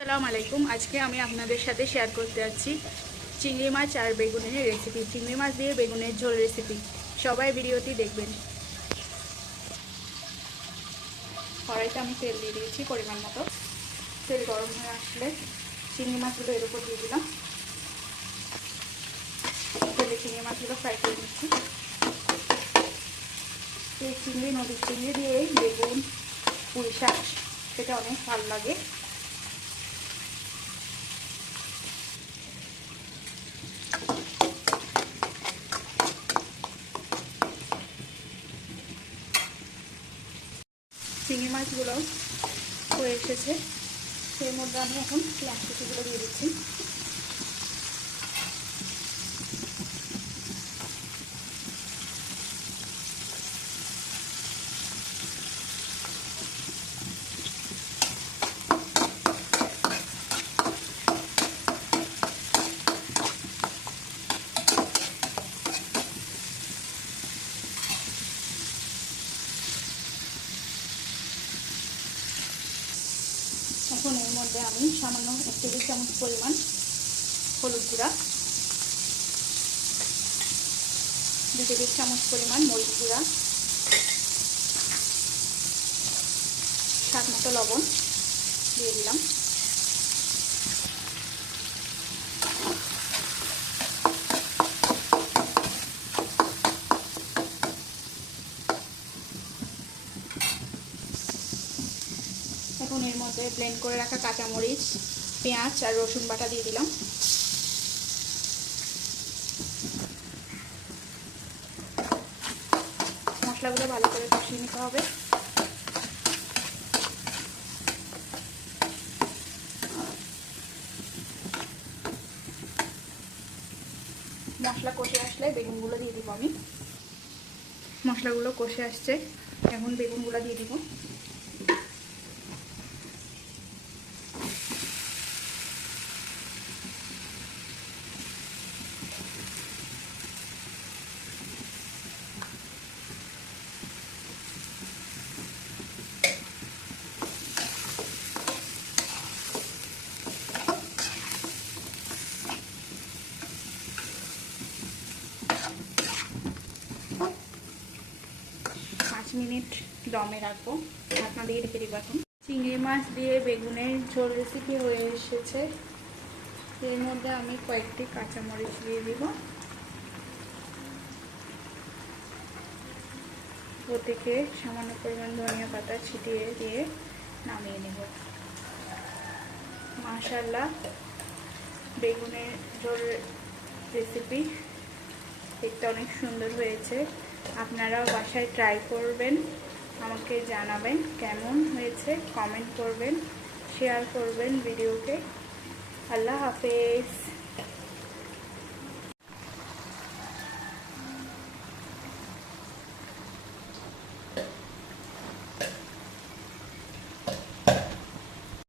আসসালামু আলাইকুম। আজকে আমি আপনাদের সাথে শেয়ার করতে যাচ্ছি চিংড়ি মাছ আর বেগুনের রেসিপি চিংড়ি মাছ দিয়ে বেগুনের ঝোল রেসিপি সবাই ভিডিওটি দেখবেন। কড়াইতে আমি তেল দিয়ে দিয়েছি পরিমাণ মতো। তেল গরম হয়ে আসলে চিংড়ি মাছগুলো এর উপর দিয়ে দিলাম। তেলে চিংড়ি মাছগুলো ফ্রাই করে নিচ্ছি। এই চিংড়ি, নদীর চিংড়ি দিয়ে বেগুন পুঁই শাক সেটা অনেক ভালো লাগে। চিংড়ি মাছগুলো হয়ে এসেছে। সেই মধ্যে আমি এখন পেঁয়াজ কুচিগুলো দিয়ে দিচ্ছি। এখন এর মধ্যে আমি সামান্য এক টেবিল চামচ পরিমাণ হলুদ গুঁড়া, দু টেবিল চামচ পরিমাণ মরিচ গুঁড়া, স্বাদ মতো লবণ দিয়ে দিলাম। এখন মধ্যে ব্লেন্ড করে রাখা কাঁচামরিচ, পেঁয়াজ আর রসুন বাটা দিয়ে দিলাম। মশলাগুলো ভালো করে কষিয়ে নিতে হবে। মশলা কষে আসলে বেগুনগুলো দিয়ে দিব আমি। মশলাগুলো কষে আসছে। এখন বেগুনগুলো দিয়ে দিব। মিনিট দমে রাখব। দিয়ে রেখে দিব এখন। চিংড়ি মাছ দিয়ে বেগুনের ঝোল রেসিপি হয়ে এসেছে। এর মধ্যে আমি কয়েকটি কাঁচামরিচ দিয়ে দিব। ও সামান্য পরিমাণ ধনিয়া পাতা ছিটিয়ে দিয়ে নামিয়ে নেব। মাশাল্লাহ বেগুনের ঝোল রেসিপি দেখতে অনেক সুন্দর হয়েছে। আপনারাও বাসায় ট্রাই করবেন, আমাকে জানাবেন কেমন হয়েছে কমেন্ট করবেন শেয়ার করবেন ভিডিওকে আল্লাহ হাফেজ।